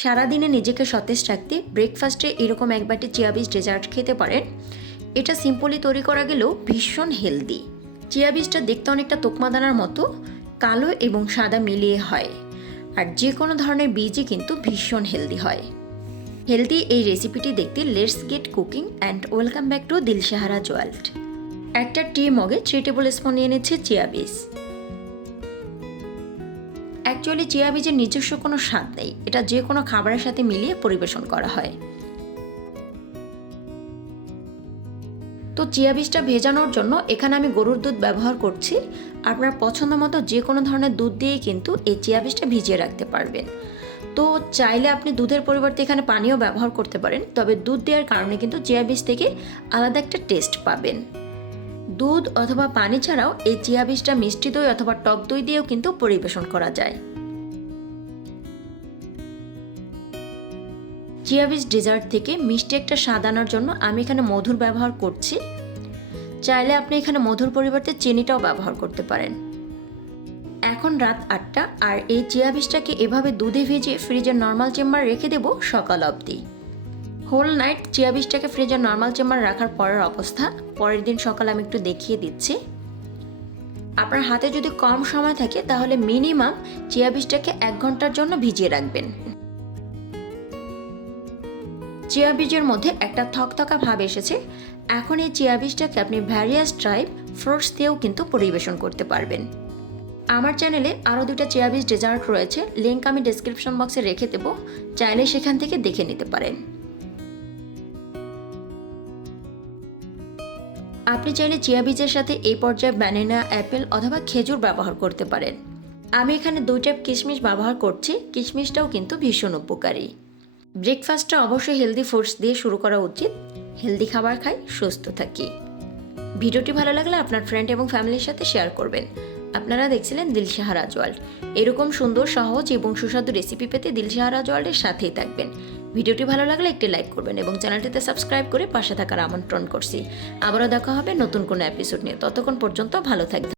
সারাদিনে নিজেকে সতেজ রাখতে ব্রেকফাস্টে এরকম এক বাটি চিয়া বীজ ডেজার্ট খেতে পারেন। এটা সিম্পলি তৈরি করা গেলেও ভীষণ হেলদি চিয়া বীজটা দেখতে অনেকটা তোকমাদানার মতো, কালো এবং সাদা মিলিয়ে হয়। আর যে কোনো ধরনের বীজই কিন্তু ভীষণ হেলদি হয়। হেলদি এই রেসিপিটি দেখতে let's get cooking and welcome back to Dilshahara জোয়াল্ট একটা টি মগে থ্রি টেবিল স্পুন নিয়ে নিচ্ছে চিয়া অ্যাকচুয়ালি চিয়া বীজের নিজস্ব কোনো স্বাদ নেই। এটা যে কোনো খাবারের সাথে মিলিয়ে পরিবেশন করা হয়। তো চিয়া বীজটা ভেজানোর জন্য এখানে আমি গরুর দুধ ব্যবহার করছি। আপনার পছন্দ মতো যে কোনো ধরনের দুধ দিয়েই কিন্তু এই চিয়া বীজটা ভিজিয়ে রাখতে পারবেন। তো চাইলে আপনি দুধের পরিবর্তে এখানে পানিও ব্যবহার করতে পারেন। তবে দুধ দেওয়ার কারণে কিন্তু চিয়া বীজ থেকে আলাদা একটা টেস্ট পাবেন। দুধ অথবা পানি ছাড়াও এই চিয়া বীজটা মিষ্টি দই অথবা টক দই দিয়েও কিন্তু পরিবেশন করা যায়। চিয়া বীজ ডেজার্ট থেকে মিষ্টি একটা স্বাদ আনার জন্য আমি এখানে মধুর ব্যবহার করছি। চাইলে আপনি এখানে মধুর পরিবর্তে চিনিটাও ব্যবহার করতে পারেন। এখন রাত আটটা, আর এই চিয়া বীজটাকে এভাবে দুধে ভিজিয়ে ফ্রিজের নর্মাল চেম্বার রেখে দেবো সকাল অবধি। হোল নাইট চিয়া বীজটাকে ফ্রিজের নর্মাল চেম্বার রাখার পরের অবস্থা। পরের দিন সকালে আমি একটু দেখিয়ে দিচ্ছি। আপনার হাতে যদি কম সময় থাকে, তাহলে মিনিমাম চিয়া বীজটাকে এক ঘণ্টার জন্য ভিজিয়ে রাখবেন। চিয়া বীজের মধ্যে একটা থকথকা ভাব এসেছে। এখন এই চিয়া বীজটাকে আপনি ভ্যারিয়াস ট্রাইব ফ্রুটস দিয়েও কিন্তু পরিবেশন করতে পারবেন। আমার চ্যানেলে আরও দুটো চিয়া বীজ ডেজার্ট রয়েছে। লিঙ্ক আমি ডেসক্রিপশন বক্সে রেখে দেবো। চাইলে সেখান থেকে দেখে নিতে পারেন। আপনি চাইলে চিয়া বীজের সাথে এই পর্যায়ে ব্যানানা, অ্যাপেল অথবা খেজুর ব্যবহার করতে পারেন। আমি এখানে দুই টাইপ কিশমিশ ব্যবহার করছি, কিশমিশটাও কিন্তু ভীষণ উপকারী। ব্রেকফাস্টটা অবশ্যই হেলদি ফুডস দিয়ে শুরু করা উচিত। হেলদি খাবার খাই, সুস্থ থাকি। ভিডিওটি ভালো লাগলে আপনার ফ্রেন্ড এবং ফ্যামিলির সাথে শেয়ার করবেন। আপনারা দেখছিলেন দিলশাহারা রাজওয়াল্ড এরকম সুন্দর, সহজ এবং সুস্বাদু রেসিপি পেতে দিলশাহারা রাজওয়াল্ডের সাথেই থাকবেন। ভিডিওটি ভালো লাগলে একটি লাইক করবেন এবং চ্যানেলটিতে সাবস্ক্রাইব করে পাশে থাকার আমন্ত্রণ করছি। আবারও দেখা হবে নতুন কোনো এপিসোড নিয়ে। ততক্ষণ পর্যন্ত ভালো থাকবেন।